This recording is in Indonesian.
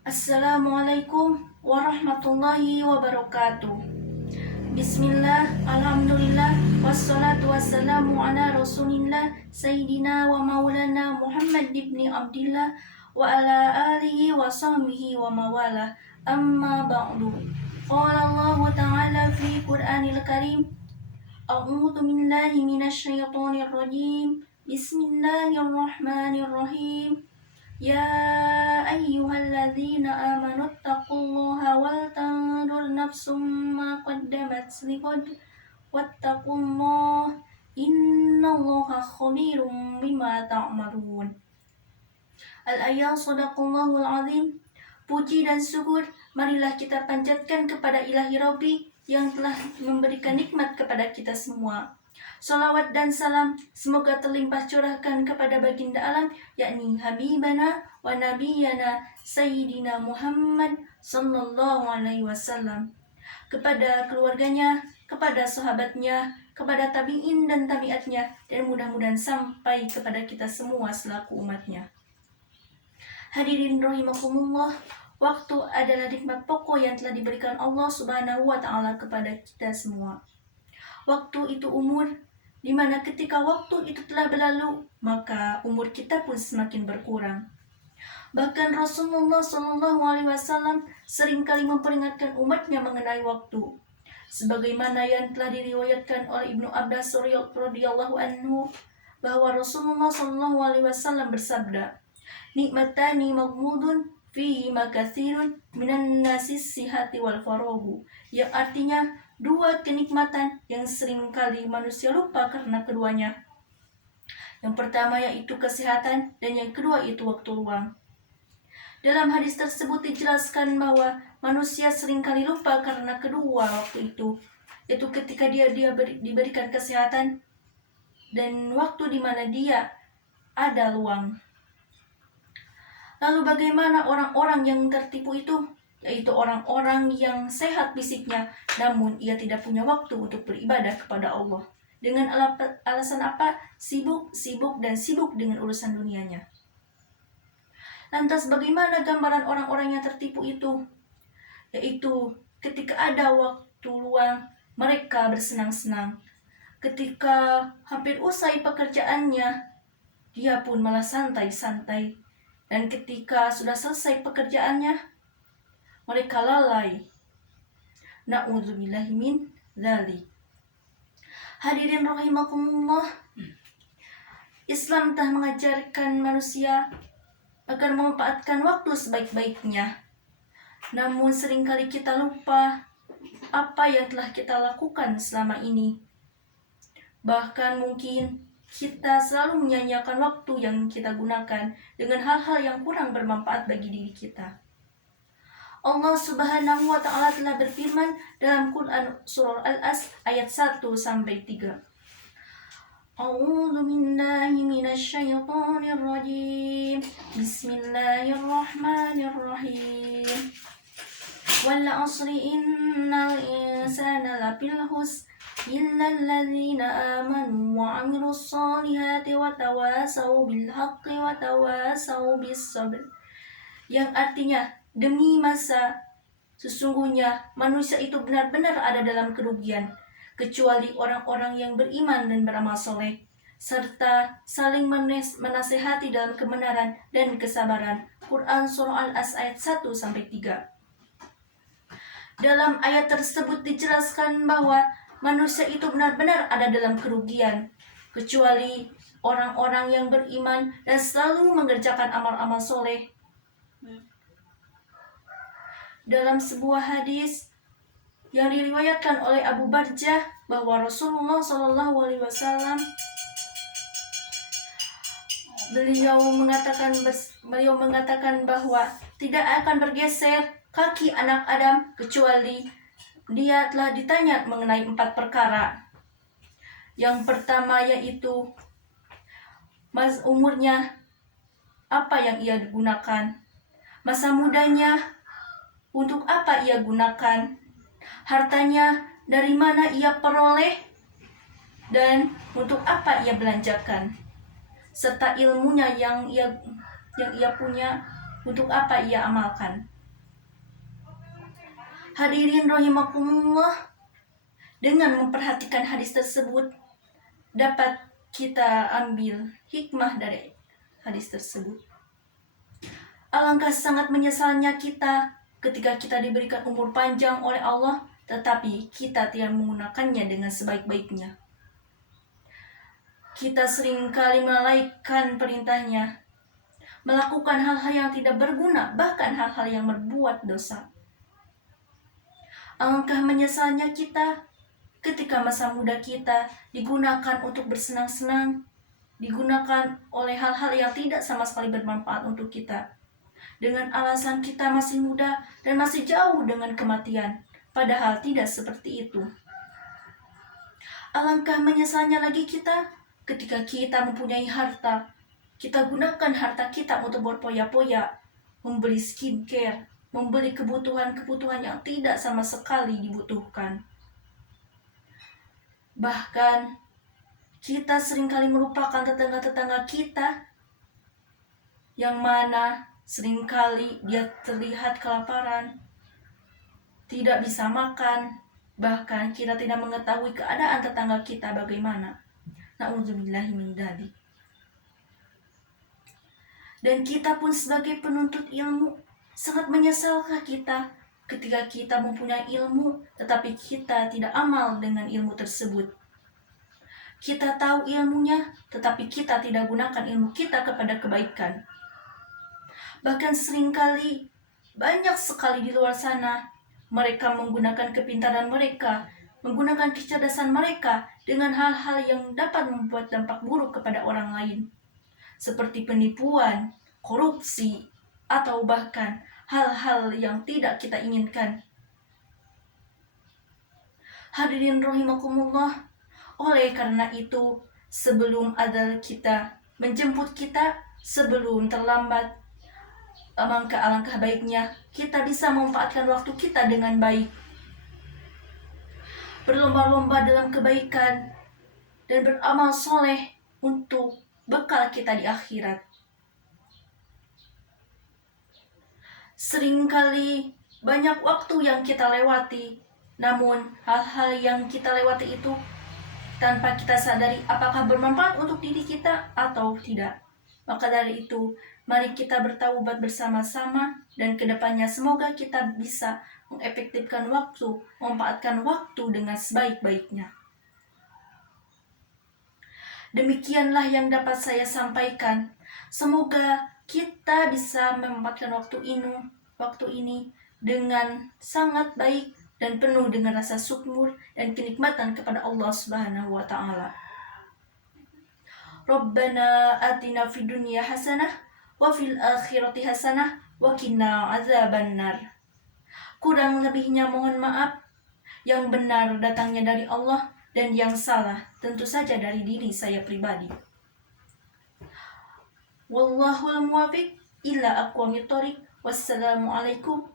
Assalamualaikum warahmatullahi wabarakatuh. Bismillah, alhamdulillah, wassalatu wassalamu ala rasulillah, Sayyidina wa maulana Muhammad ibni Abdillah, wa ala alihi wa sahbihi wa mawala, amma ba'du. Qala Allah ta'ala fi Qur'anil Karim, A'udhu billahi minasyaitonir rajim, Bismillahirrahmanirrahim. Ya ayyuhalladzina amanu taqullaha wal tanzur nafsum ma qaddamat liqad wattaqullaha innallaha khabirum bima ta'malun. Al-ayat sadaqallahul azim. Puji dan syukur marilah kita panjatkan kepada Ilahi Rabbi yang telah memberikan nikmat kepada kita semua. Salawat dan salam semoga terlimpah curahkan kepada baginda alam, yakni Habibana wa Nabiyana Sayyidina Muhammad Sallallahu Alaihi Wasallam, kepada keluarganya, kepada sahabatnya, kepada tabi'in dan tabi'atnya, dan mudah-mudahan sampai kepada kita semua selaku umatnya. Hadirin rahimakumullah, waktu adalah nikmat pokok yang telah diberikan Allah Subhanahu wa Ta'ala kepada kita semua. Waktu itu umur, di mana ketika waktu itu telah berlalu, maka umur kita pun semakin berkurang. Bahkan Rasulullah SAW seringkali memperingatkan umatnya mengenai waktu. Sebagaimana yang telah diriwayatkan oleh Ibnu Abbas radhiyallahu anhu, bahwa Rasulullah SAW bersabda, "Nikmatani maghmudun fihi makatsirun minan nasis sihati wal faragu," yang artinya dua kenikmatan yang seringkali manusia lupa karena keduanya. Yang pertama yaitu kesehatan, dan yang kedua itu waktu luang. Dalam hadis tersebut dijelaskan bahwa manusia seringkali lupa karena kedua waktu itu, yaitu ketika dia diberikan kesehatan dan waktu di mana dia ada luang. Lalu bagaimana orang-orang yang tertipu itu? Yaitu orang-orang yang sehat fisiknya, namun ia tidak punya waktu untuk beribadah kepada Allah. Dengan alasan apa? Sibuk dengan urusan dunianya. Lantas bagaimana gambaran orang-orang yang tertipu itu? Yaitu ketika ada waktu luang, mereka bersenang-senang. Ketika hampir usai pekerjaannya, dia pun malah santai-santai. Dan ketika sudah selesai pekerjaannya, mereka lalai. Na'udzubillahi min dzalik. Hadirin rahimakumullah, Islam telah mengajarkan manusia agar memanfaatkan waktu sebaik-baiknya. Namun seringkali kita lupa apa yang telah kita lakukan selama ini. Bahkan mungkin kita selalu menyanyiakan waktu yang kita gunakan dengan hal-hal yang kurang bermanfaat bagi diri kita. Allah Subhanahu wa Ta'ala telah berfirman dalam Quran surah Al-As ayat 1-3. A'udzu billahi minasyaitonir rajim. Bismillahirrahmanirrahim. Wal 'asri innal insana lafil khusr illa alladzina amanu wa 'amilus solihati wa tawasaw bil haqqi wa tawasaw bis sabr. Yang artinya, demi masa, sesungguhnya manusia itu benar-benar ada dalam kerugian, kecuali orang-orang yang beriman dan beramal soleh, serta saling menasehati dalam kebenaran dan kesabaran. Quran Surah Al-As ayat 1-3. Dalam ayat tersebut dijelaskan bahwa manusia itu benar-benar ada dalam kerugian, kecuali orang-orang yang beriman dan selalu mengerjakan amal-amal soleh. Dalam sebuah hadis yang diriwayatkan oleh Abu Barjah bahwa Rasulullah SAW beliau mengatakan bahwa tidak akan bergeser kaki anak Adam kecuali dia telah ditanya mengenai 4 perkara. Yang pertama yaitu umurnya, apa yang ia gunakan, masa mudanya, untuk apa ia gunakan, hartanya dari mana ia peroleh, dan untuk apa ia belanjakan, serta ilmunya yang ia punya, untuk apa ia amalkan. Hadirin rahimakumullah, dengan memperhatikan hadis tersebut dapat kita ambil hikmah dari hadis tersebut. Alangkah sangat menyesalnya kita ketika kita diberikan umur panjang oleh Allah, tetapi kita tidak menggunakannya dengan sebaik-baiknya. Kita seringkali melalaikan perintahnya, melakukan hal-hal yang tidak berguna, bahkan hal-hal yang berbuat dosa. Alangkah menyesalnya kita ketika masa muda kita digunakan untuk bersenang-senang, digunakan oleh hal-hal yang tidak sama sekali bermanfaat untuk kita, dengan alasan kita masih muda dan masih jauh dengan kematian, padahal tidak seperti itu. Alangkah menyesalnya lagi kita ketika kita mempunyai harta, kita gunakan harta kita untuk berpoya-poya, membeli skincare, membeli kebutuhan-kebutuhan yang tidak sama sekali dibutuhkan. Bahkan kita seringkali melupakan tetangga-tetangga kita, yang mana seringkali dia terlihat kelaparan, tidak bisa makan, bahkan kita tidak mengetahui keadaan tetangga kita bagaimana. Na'udzubillahi min dzalik. Dan kita pun sebagai penuntut ilmu, sangat menyesalkan kita ketika kita mempunyai ilmu, tetapi kita tidak amal dengan ilmu tersebut. Kita tahu ilmunya, tetapi kita tidak gunakan ilmu kita kepada kebaikan. Bahkan seringkali, banyak sekali di luar sana, mereka menggunakan kepintaran mereka, menggunakan kecerdasan mereka dengan hal-hal yang dapat membuat dampak buruk kepada orang lain, seperti penipuan, korupsi, atau bahkan hal-hal yang tidak kita inginkan. Hadirin rahimakumullah, oleh karena itu, sebelum ajal kita menjemput kita, sebelum terlambat, alangkah baiknya kita bisa memanfaatkan waktu kita dengan baik, berlomba-lomba dalam kebaikan, dan beramal soleh untuk bekal kita di akhirat. Seringkali banyak waktu yang kita lewati, namun hal-hal yang kita lewati itu tanpa kita sadari apakah bermanfaat untuk diri kita atau tidak. Maka dari itu, mari kita bertaubat bersama-sama, dan kedepannya semoga kita bisa mengefektifkan waktu, memanfaatkan waktu dengan sebaik-baiknya. Demikianlah yang dapat saya sampaikan. Semoga kita bisa memanfaatkan waktu ini dengan sangat baik dan penuh dengan rasa syukur dan kenikmatan kepada Allah Subhanahu wa taala. Rabbana atina fid dunya hasanah wa fil akhirati hasanah wa qina azabannar. Kurang lebihnya mohon maaf. Yang benar datangnya dari Allah, dan yang salah tentu saja dari diri saya pribadi. Wallahul muwaffiq ila aqwamit thoriq. Wassalamualaikum